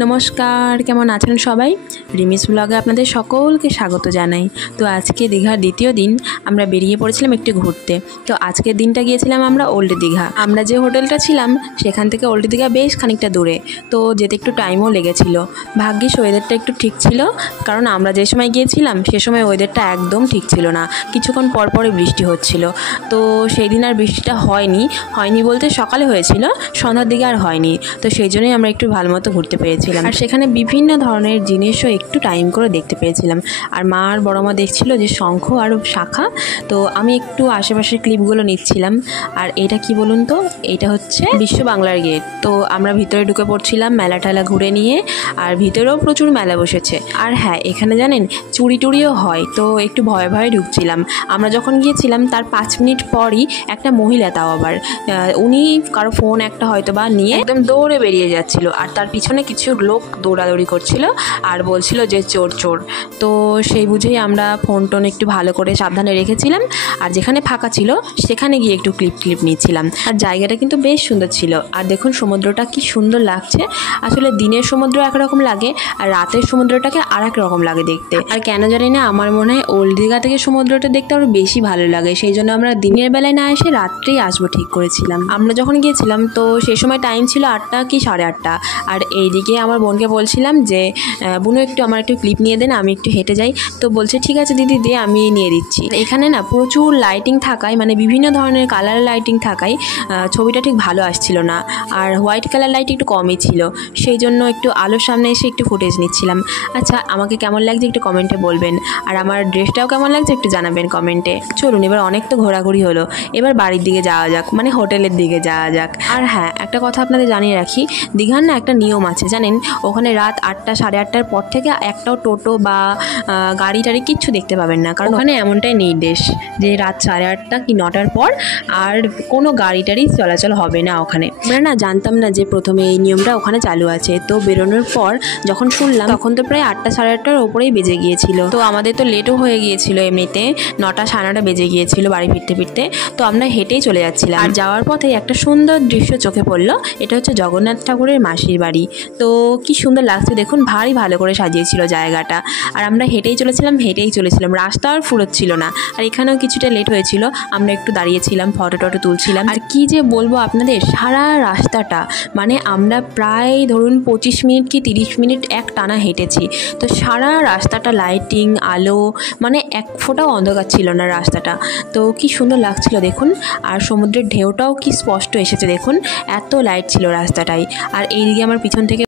নমস্কার, কেমন আছেন সবাই? রিমিস ব্লগে আপনাদের সকলকে স্বাগত জানাই। তো আজকে দীঘার দ্বিতীয় দিন আমরা বেরিয়ে পড়েছিলাম একটু ঘুরতে। তো আজকের দিনটা গিয়েছিলাম আমরা ওল্ড দীঘা। আমরা যে হোটেলটা ছিলাম সেখান থেকে ওল্ড দীঘা বেশ খানিকটা দূরে, তো যেতে একটু টাইমও লেগেছিল। ভাগ্যিস ওয়েদারটা একটু ঠিক ছিল, কারণ আমরা যে সময় গিয়েছিলাম সে সময় ওয়েদারটা একদম ঠিক ছিল না, কিছুক্ষণ পরপরই বৃষ্টি হচ্ছিল। তো সেই দিন আর বৃষ্টিটা হয়নি বলতে সকালে হয়েছিল, সন্ধ্যার দিকে আর হয়নি। তো সেই জন্যই আমরা একটু ভালো মতো ঘুরতে পেরেছিলাম, আর সেখানে বিভিন্ন ধরনের জিনিসও একটু টাইম করে দেখতে পেয়েছিলাম। আর মা আর বড় মা দেখছিল যে শঙ্খ আর শাখা, তো আমি একটু আশেপাশের ক্লিপগুলো নিচ্ছিলাম। আর এটা কি বলুন তো, এটা হচ্ছে বিশ্ব বাংলার গেট। তো আমরা ভিতরে ঢুকে পড়ছিলাম মেলা টেলা ঘুরে নিয়ে, আর ভিতরেও প্রচুর মেলা বসেছে। আর হ্যাঁ, এখানে জানেন চুরি টুরিও হয়, তো একটু ভয়ে ভয়ে ঢুকছিলাম। আমরা যখন গিয়েছিলাম তার 5 মিনিট পরই একটা মহিলা, তাও আবার উনি কারো ফোন একটা হয়তো বা নিয়ে একদম দৌড়ে বেরিয়ে যাচ্ছিল, আর তার পিছনে কিছু লোক দৌড়াদৌড়ি করছিল আর বলছিল যে চোর চোর। তো সেই বুঝেই আমরা ফোন টোন একটু ভালো করে সাবধানে রেখেছিলাম, আর যেখানে ফাঁকা ছিল সেখানে গিয়ে একটু ক্লিপ নিচ্ছিলাম। আর জায়গাটা কিন্তু বেশ সুন্দর ছিল। আর দেখুন সমুদ্রটা কি সুন্দর লাগছে। আসলে দিনের সমুদ্র একরকম লাগে, আর রাতের সমুদ্রটাকে আর এক রকম লাগে দেখতে। আর কেন জানি না, আমার মনে হয় ওল্ড দীঘা থেকে সমুদ্রটা দেখতে আরও বেশি ভালো লাগে। সেই জন্য আমরা দিনের বেলায় না এসে রাত্রেই আসবো ঠিক করেছিলাম। আমরা যখন গিয়েছিলাম তো সেই সময় টাইম ছিল 8টা কি 8:30। আর এইদিকে আমার বোনকে বলছিলাম যে বোনও আমার একটু ক্লিপ নিয়ে দেন, আমি একটু হেঁটে যাই। তো বলছে ঠিক আছে দিদি দে, আমি নিয়ে দিচ্ছি। এখানে না প্রচুর লাইটিং থাকায়, মানে বিভিন্ন ধরনের কালার লাইটিং থাকায় ছবিটা ঠিক ভালো আসছিল না। আর হোয়াইট কালার লাইট একটু কমই ছিল, সেই জন্য একটু আলোর সামনে এসে একটু ফুটেজ নিচ্ছিলাম। আচ্ছা, আমাকে কেমন লাগছে একটু কমেন্টে বলবেন, আর আমার ড্রেসটাও কেমন লাগছে একটু জানাবেন কমেন্টে। চলুন এবার অনেক তো ঘোরাঘুরি হলো, এবার বাড়ির দিকে যাওয়া যাক, মানে হোটেলের দিকে যাওয়া যাক। আর হ্যাঁ, একটা কথা আপনাদের জানিয়ে রাখি, দীঘার না একটা নিয়ম আছে জানেন, ওখানে রাত 8টা 8:30-র পর থেকে একটাও টোটো বা গাড়ি টাড়ি কিচ্ছু দেখতে পাবেন না, কারণ ওখানে এমনটাই নির্দেশ যে রাত 8:30 কি 9টার পর আর কোনো গাড়ি টাড়ি চলাচল হবে না ওখানে। আমরা না জানতাম না যে প্রথমে এই নিয়মটা ওখানে চালু আছে। তো বেরোনোর পর যখন শুনলাম তখন তো প্রায় 8টা 8:30-র ওপরেই বেজে গিয়েছিল। তো আমাদের তো লেটও হয়ে গিয়েছিল, এমনিতে 9টা 9:30 বেজে গিয়েছিল বাড়ি ফিরতে ফিরতে। তো আমরা হেঁটেই চলে যাচ্ছিলাম, আর যাওয়ার পথে একটা সুন্দর দৃশ্য চোখে পড়লো। এটা হচ্ছে জগন্নাথ ঠাকুরের মাসির বাড়ি। তো কি সুন্দর লাগছে দেখুন, ভারী ভালো করে সাজিয়েছিল জায়গাটা। আর আমরা হেঁটেই চলেছিলাম, রাস্তা আর ফুরোচ্ছিল না। আর এখানেও কিছুটা লেট হয়েছিল, আমরা একটু দাঁড়িয়েছিলাম, ফটো টটো তুলছিলাম। আর কি যে বলবো আপনাদের, সারা রাস্তাটা মানে আমরা প্রায় ধরুন 25 মিনিট কি 30 মিনিট এক টানা হেঁটেছি। তো সারা রাস্তাটা লাইটিং আলো, মানে এক ফোঁটাও অন্ধকার ছিল না রাস্তাটা। তো কি সুন্দর লাগছিল দেখুন। আর সমুদ্রের ঢেউটাও কি স্পষ্ট এসেছে দেখুন, এত লাইট ছিল রাস্তাটাই। আর এইদিকে আমার পিছন থেকে